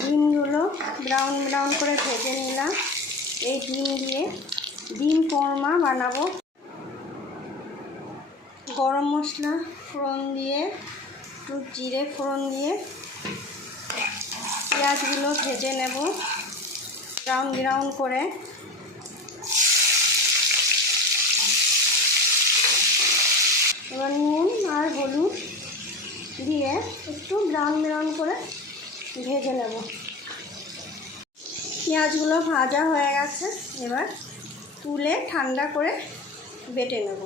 ডিমগুলো brown brown করে ভেজে নিলাম। এই ডিম দিয়ে ডিম কোরমা বানাবো। গরম মশলা ফোড়ন দিয়ে, একটু জিরে ফোড়ন দিয়ে পেঁয়াজগুলো ভেজে নেব ব্রাউন ব্রাউন করে। এবার নুন আর হলুদ দিয়ে একটু ব্রাউন ব্রাউন করে ভেজে নেব। পেঁয়াজগুলো ভাজা হয়ে গেছে, এবার তুলে ঠান্ডা করে বেটে নেব।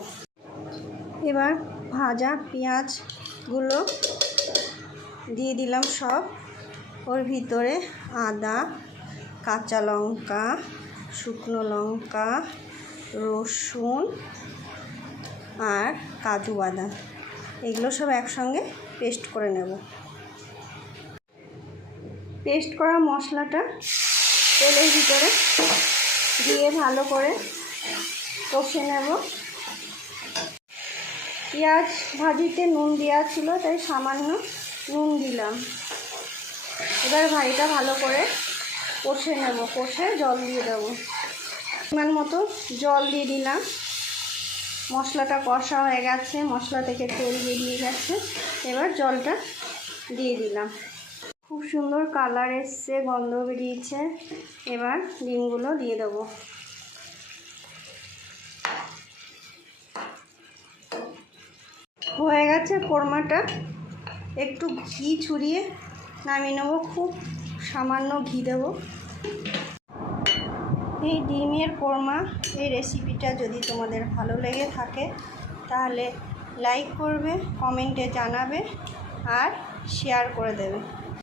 এবার ভাজা পেঁয়াজগুলো দিয়ে দিলাম সব। ওর ভিতরে আদা, কাঁচা লঙ্কা, শুকনো লঙ্কা, রসুন আর কাজু বাদাম, এগুলো সব একসঙ্গে পেস্ট করে নেব। পেস্ট করা মশলাটা তেলের ভিতরে দিয়ে ভালো করে কষে নেব। পেঁয়াজ ভাজিতে নুন দেওয়া ছিল, তাই সামান্য নুন দিলাম। এবার ভাজিটা ভালো করে কষে নেব, কষে জল দিয়ে দেবো। পরিমাণ মতো জল দিয়ে দিলাম। মশলাটা কষা হয়ে গেছে, মশলা থেকে তেল বেরিয়ে গেছে। এবার জলটা দিয়ে দিলাম। খুব সুন্দর কালার এসছে, গন্ধ বেরিয়েছে। এবার ডিমগুলো দিয়ে দেবো। হয়ে গেছে কোরমাটা। একটু ঘি ছড়িয়ে নামিয়ে নেবো। খুব সামান্য ঘি দেবো। এই ডিমের কোরমা, এই রেসিপিটা যদি তোমাদের ভালো লেগে থাকে তাহলে লাইক করবে, কমেন্টে জানাবে আর শেয়ার করে দেবে।